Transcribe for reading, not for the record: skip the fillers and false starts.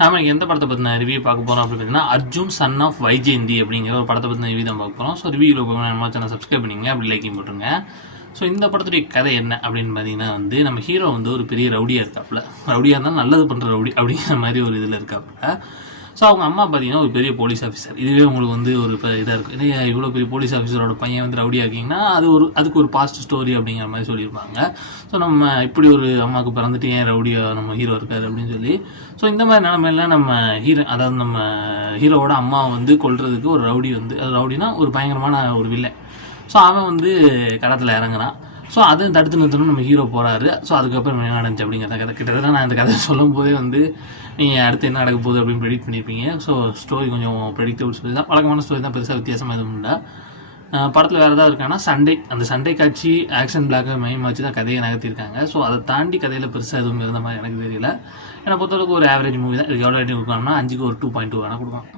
நாம எந்த படத்தை பற்றின ரிவ்யூ பார்க்க போகிறோம் அப்படின்னு பார்த்தீங்கன்னா அர்ஜுன் சன் ஆஃப் வைஜெயந்தி அப்படிங்கிற ஒரு படத்தை பற்றின ரிவ்யூ தான் பார்க்க போகிறோம். ஸோ ரிவ்யூவில் போய் நம்ம சேனல் சப்ஸ்கிரைப் பண்ணிங்க, அப்படி லைக்கிங் போட்டுருங்க. ஸோ இந்த படத்துடைய கதை என்ன அப்படின்னு பார்த்தீங்கன்னா நம்ம ஹீரோ ஒரு பெரிய ரவுடியாக இருக்காப்புல. ரவுடியாக இருந்தாலும் நல்லது பண்ணுற ரவுடி அப்படிங்கிற மாதிரி ஒரு இதில் இருக்காப்புல. ஸோ அவங்க அம்மா பார்த்தீங்கன்னா ஒரு பெரிய போலீஸ் ஆஃபீஸர். இதுவே உங்களுக்கு ஒரு இதாக இருக்குது, இல்லையா? இவ்வளோ பெரிய போலீஸ் ஆஃபீஸரோட பையன் ரவுடியாக இருக்கீங்கன்னா அதுக்கு ஒரு பாஸ்ட் ஸ்டோரி அப்படிங்கிற மாதிரி சொல்லியிருப்பாங்க. ஸோ நம்ம இப்படி ஒரு அம்மாவுக்கு பிறந்துட்டு ஏன் ரவுடியாக நம்ம ஹீரோ இருக்காரு அப்படின்னு சொல்லி, ஸோ இந்த மாதிரி நிலமையில நம்ம அதாவது நம்ம ஹீரோவோட அம்மா கொல்றதுக்கு ஒரு ரவுடி அது ரவுடினா ஒரு பயங்கரமான ஒரு வில்லன். ஸோ அவன் களத்தில் இறங்குறான். ஸோ அதை தடுத்து நிறுத்தணும் நம்ம ஹீரோ போகிறாரு. ஸோ அதுக்கப்புறம் என்ன நடந்துச்சு அப்படிங்கிற கதை கிட்டத்தட்ட நான் இந்த கதை சொல்லும் போதே நீங்கள் அடுத்து என்ன நடக்க போகுது அப்படின்னு ப்ரெடிக்ட் பண்ணியிருப்பீங்க. ஸோ ஸ்டோரி கொஞ்சம் ப்ரெடிக்டபிள் ஸ்டோரி தான், வழக்கமான ஸ்டோரி தான், பெருசாக வித்தியாசமாக எதுவும் இல்லை. படத்தில் வேறு ஏதாவது இருக்காங்கன்னா அந்த சண்டே காட்சி ஆக்ஷன் பிளாக்கை மையம் வச்சு தான் கதையை நகர்த்திருக்காங்க. ஸோ அதை தாண்டி கதையில் பெருசாக எதுவும் இருந்த மாதிரி எனக்கு தெரியல. என்னை பொறுத்தளவுக்கு ஒரு ஆவரேஜ் மூவி தான். இது எவ்வளோ ரேட்டிங் கொடுக்கலாம்னா 5க்கு ஒரு 2.2 வேணால் கொடுக்கலாம்.